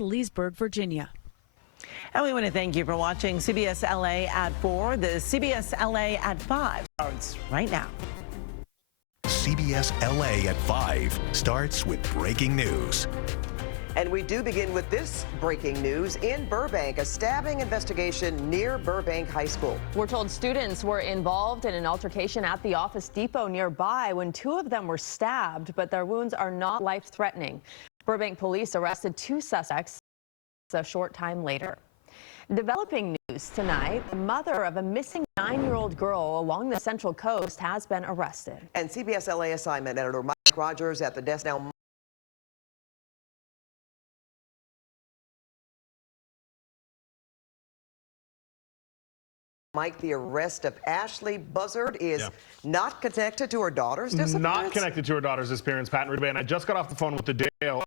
Leesburg, Virginia. And we want to thank you for watching CBS LA at 4. The CBS LA at 5 starts right now. CBS LA at 5 starts with breaking news. And we do begin with this breaking news. In Burbank, a stabbing investigation near Burbank High School. We're told students were involved in an altercation at the Office Depot nearby when 2 of them were stabbed, but their wounds are not life-threatening. Burbank police arrested 2 suspects a short time later. Developing news tonight, the mother of a missing 9-year-old girl along the Central Coast has been arrested. And CBS LA assignment editor Mike Rogers at the desk now. Mike, the arrest of Ashley Buzzard is not connected to her daughter's disappearance? Not connected to her daughter's disappearance, Pat and Rudy. And I just got off the phone with the Dale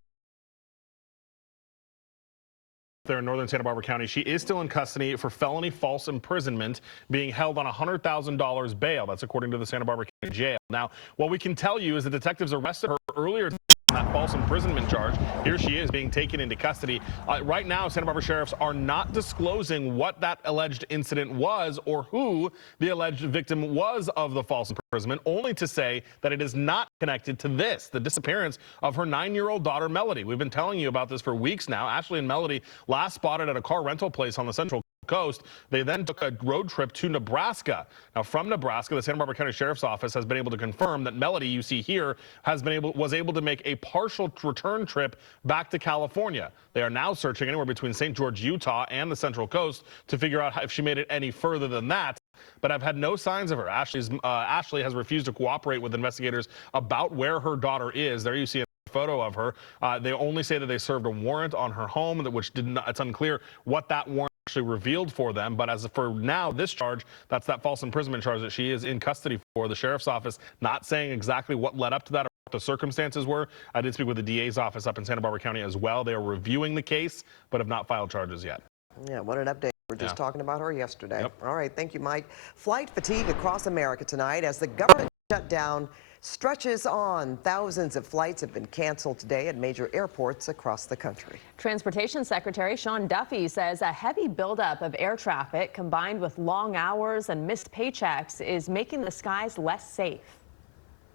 there in northern Santa Barbara County. She is still in custody for felony false imprisonment, being held on $100,000 bail. That's according to the Santa Barbara County Jail. Now, what we can tell you is the detectives arrested her earlier on that false imprisonment charge. Here she is being taken into custody. Right now, Santa Barbara sheriffs are not disclosing what that alleged incident was or who the alleged victim was of the false imprisonment, only to say that it is not connected to this, the disappearance of her 9-year-old daughter, Melody. We've been telling you about this for weeks now. Ashley and Melody last spotted at a car rental place on the Central Coast. They then took a road trip to Nebraska. Now, from Nebraska, the Santa Barbara County Sheriff's Office has been able to confirm that Melody, you see here, was able to make a partial return trip back to California. They are now searching anywhere between St. George, Utah, and the Central Coast to figure out if she made it any further than that. But I've had no signs of her. Ashley has refused to cooperate with investigators about where her daughter is. There you see a photo of her. They only say that they served a warrant on her home, which did not, it's unclear what that warrant actually revealed for them. But as for now, this charge, that's that false imprisonment charge that she is in custody for. The sheriff's office not saying exactly what led up to that or what the circumstances were. I did speak with the DA's office up in Santa Barbara County as well. They are reviewing the case, but have not filed charges yet. Yeah, what an update. We were just talking about her yesterday. Yep. All right, thank you, Mike. Flight fatigue across America tonight as the government shutdown stretches on. Thousands of flights have been canceled today at major airports across the country. Transportation Secretary Sean Duffy says a heavy buildup of air traffic combined with long hours and missed paychecks is making the skies less safe.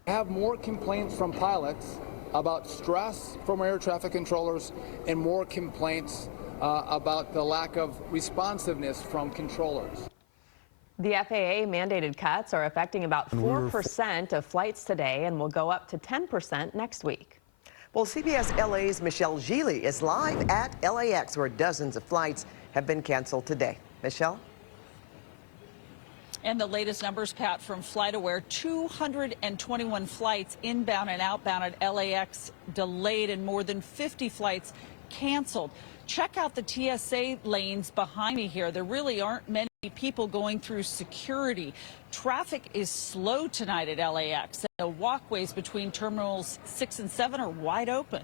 I have more complaints from pilots about stress from air traffic controllers and more complaints about the lack of responsiveness from controllers. The FAA mandated cuts are affecting about 4% of flights today and will go up to 10% next week. Well, CBS LA's Michelle Gili is live at LAX, where dozens of flights have been canceled today. Michelle? And the latest numbers, Pat, from FlightAware, 221 flights inbound and outbound at LAX delayed and more than 50 flights canceled. Check out the TSA lanes behind me here. There really aren't many people going through security. Traffic is slow tonight at LAX. The walkways between terminals 6 and 7 are wide open.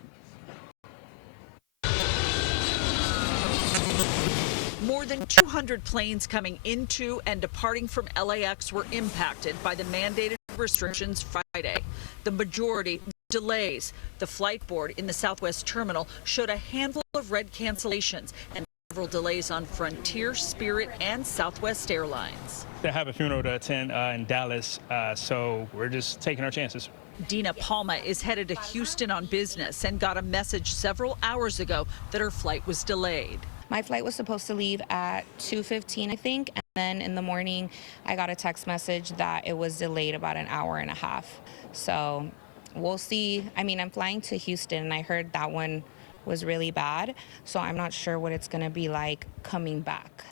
More than 200 planes coming into and departing from LAX were impacted by the mandated restrictions Friday. The majority delays. The flight board in the Southwest terminal showed a handful of red cancellations and several delays on Frontier, Spirit, and Southwest Airlines. They have a funeral to attend in Dallas, so we're just taking our chances. Dina Palma is headed to Houston on business and got a message several hours ago that her flight was delayed. My flight was supposed to leave at 2:15, I think, and then in the morning I got a text message that it was delayed about an hour and a half. So we'll see. I mean, I'm flying to Houston, and I heard that one was really bad, so I'm not sure what it's going to be like coming back.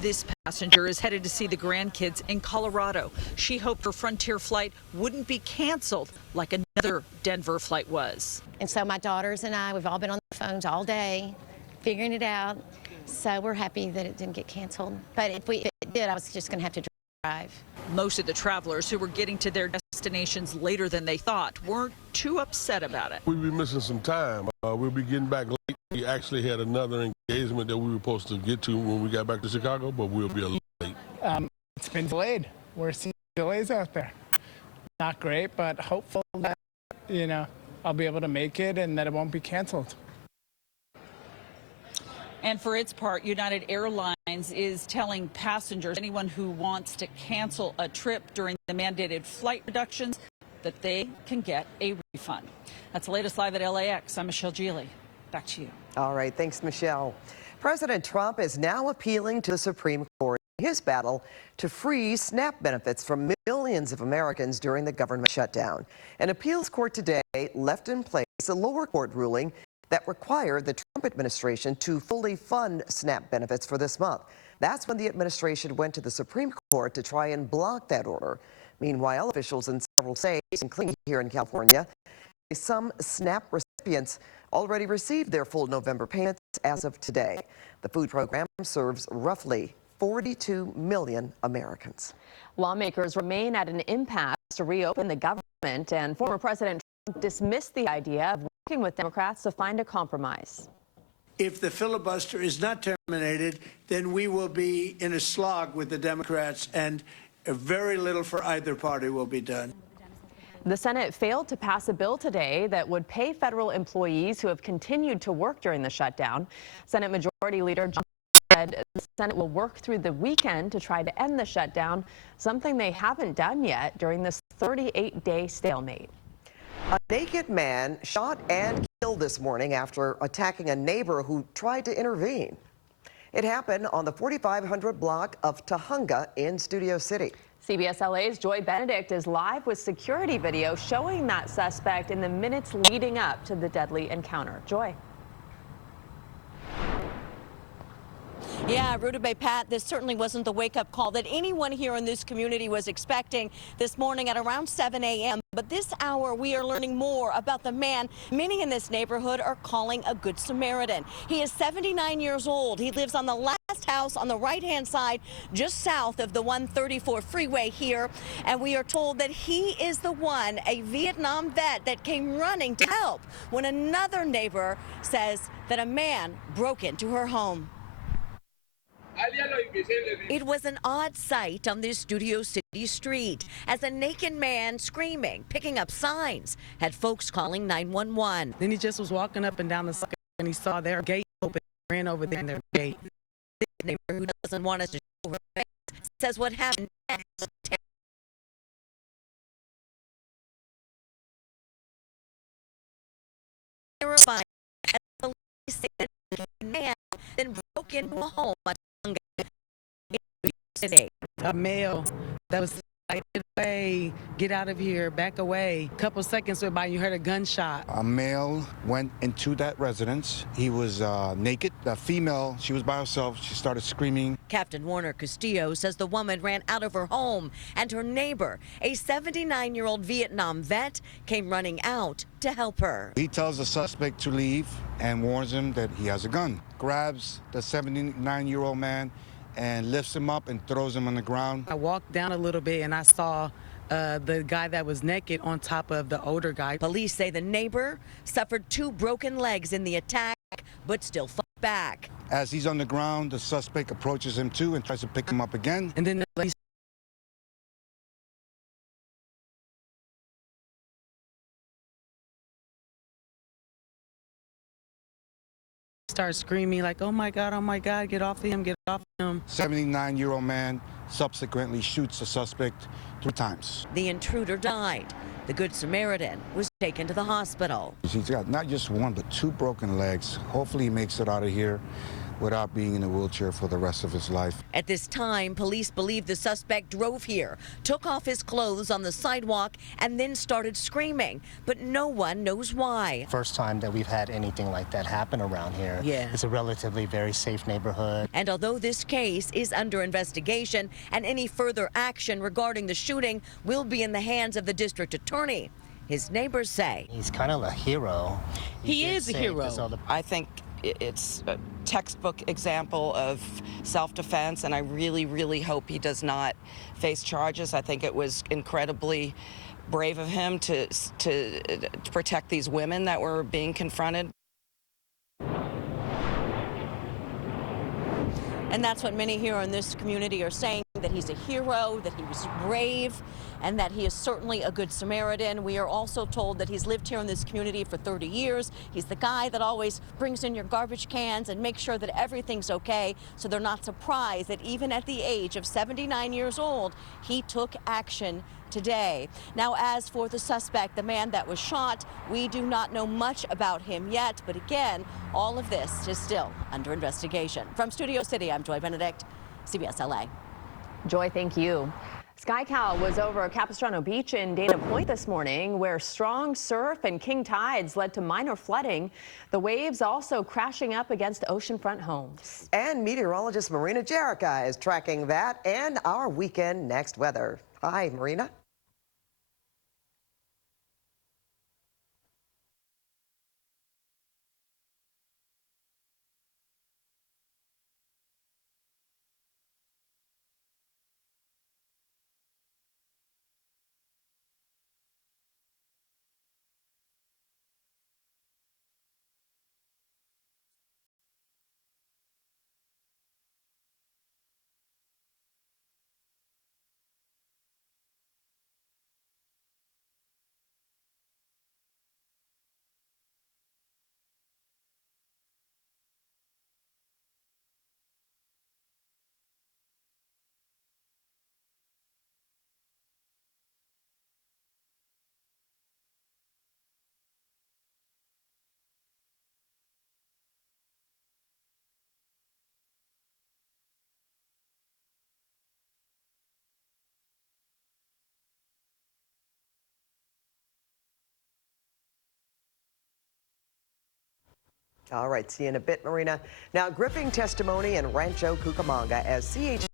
This passenger is headed to see the grandkids in Colorado. She hoped her Frontier flight wouldn't be canceled like another Denver flight was. And so my daughters and I, we've all been on the phones all day figuring it out. So we're happy that it didn't get canceled. But if it did, I was just going to have to drive. Most of the travelers who were getting to their destinations later than they thought weren't too upset about it. We'll be missing some time. We'll be getting back late. We actually had another engagement that we were supposed to get to when we got back to Chicago, but we'll be a little late. It's been delayed. We're seeing delays out there. Not great, but hopeful that, I'll be able to make it and that it won't be canceled. And for its part, United Airlines is telling passengers, anyone who wants to cancel a trip during the mandated flight reductions, that they can get a refund. That's the latest live at LAX. I'm Michelle Geely. Back to you. All right, thanks, Michelle. President Trump is now appealing to the Supreme Court in his battle to freeze SNAP benefits from millions of Americans during the government shutdown. An appeals court today left in place a lower court ruling that required the Trump administration to fully fund SNAP benefits for this month. That's when the administration went to the Supreme Court to try and block that order. Meanwhile, officials in several states, including here in California, say some SNAP recipients already received their full November payments as of today. The food program serves roughly 42 million Americans. Lawmakers remain at an impasse to reopen the government, and former President Trump dismissed the idea of working with Democrats to find a compromise. If the filibuster is not terminated, then we will be in a slog with the Democrats, and very little for either party will be done. The Senate failed to pass a bill today that would pay federal employees who have continued to work during the shutdown. Senate Majority Leader John said the Senate will work through the weekend to try to end the shutdown, something they haven't done yet during this 38-day stalemate. A naked man shot and killed this morning after attacking a neighbor who tried to intervene. It happened on the 4500 block of Tahunga in Studio City. CBS LA's Joy Benedict is live with security video showing that suspect in the minutes leading up to the deadly encounter. Joy. Yeah, Ruta Bay Pat, this certainly wasn't the wake-up call that anyone here in this community was expecting this morning at around 7 a.m. But this hour, we are learning more about the man many in this neighborhood are calling a Good Samaritan. He is 79 years old. He lives on the last house on the right-hand side, just south of the 134 freeway here. And we are told that he is the one, a Vietnam vet, that came running to help when another neighbor says that a man broke into her home. It was an odd sight on this Studio City street as a naked man screaming, picking up signs, had folks calling 911. Then he just was walking up and down the street and he saw their gate open, ran over there in their gate. This neighbor who doesn't want us to show her face says what happened next. Terrifying as police say that the man then broke into a home on today. A male that was like, get away, get out of here, back away. A couple seconds went by, you heard a gunshot. A male went into that residence. He was naked. The female, she was by herself. She started screaming. Captain Warner Castillo says the woman ran out of her home and her neighbor, a 79-year-old Vietnam vet, came running out to help her. He tells the suspect to leave and warns him that he has a gun. Grabs the 79-year-old man and lifts him up and throws him on the ground. I walked down a little bit and I saw the guy that was naked on top of the older guy. Police say the neighbor suffered 2 broken legs in the attack, but still fought back. As he's on the ground, the suspect approaches him too and tries to pick him up again. And then the lady started screaming like, oh my God, get off him, get off him. 79-year-old man subsequently shoots the suspect 3 times. The intruder died. The Good Samaritan was taken to the hospital. He's got not just 1, but 2 broken legs. Hopefully he makes it out of here without being in a wheelchair for the rest of his life. At this time, police believe the suspect drove here, took off his clothes on the sidewalk, and then started screaming. But no one knows why. First time that we've had anything like that happen around here. Yeah. It's a relatively very safe neighborhood. And although this case is under investigation and any further action regarding the shooting will be in the hands of the district attorney, his neighbors say he's kind of a hero. He is a hero. I think it's a textbook example of self-defense, and I really, really hope he does not face charges. I think it was incredibly brave of him to protect these women that were being confronted. And that's what many here in this community are saying. that he's a hero, that he was brave, and that he is certainly a good Samaritan. We are also told that he's lived here in this community for 30 years. He's the guy that always brings in your garbage cans and makes sure that everything's okay, so they're not surprised that even at the age of 79 years old, he took action today. Now, as for the suspect, the man that was shot, we do not know much about him yet, but again, all of this is still under investigation. From Studio City, I'm Joy Benedict, CBS LA. Joy, thank you. Sky Cow was over Capistrano Beach in Dana Point this morning, where strong surf and king tides led to minor flooding. The waves also crashing up against oceanfront homes. And meteorologist Marina Jerica is tracking that and our weekend next weather. Hi, Marina. All right, see you in a bit, Marina. Now, gripping testimony in Rancho Cucamonga as CH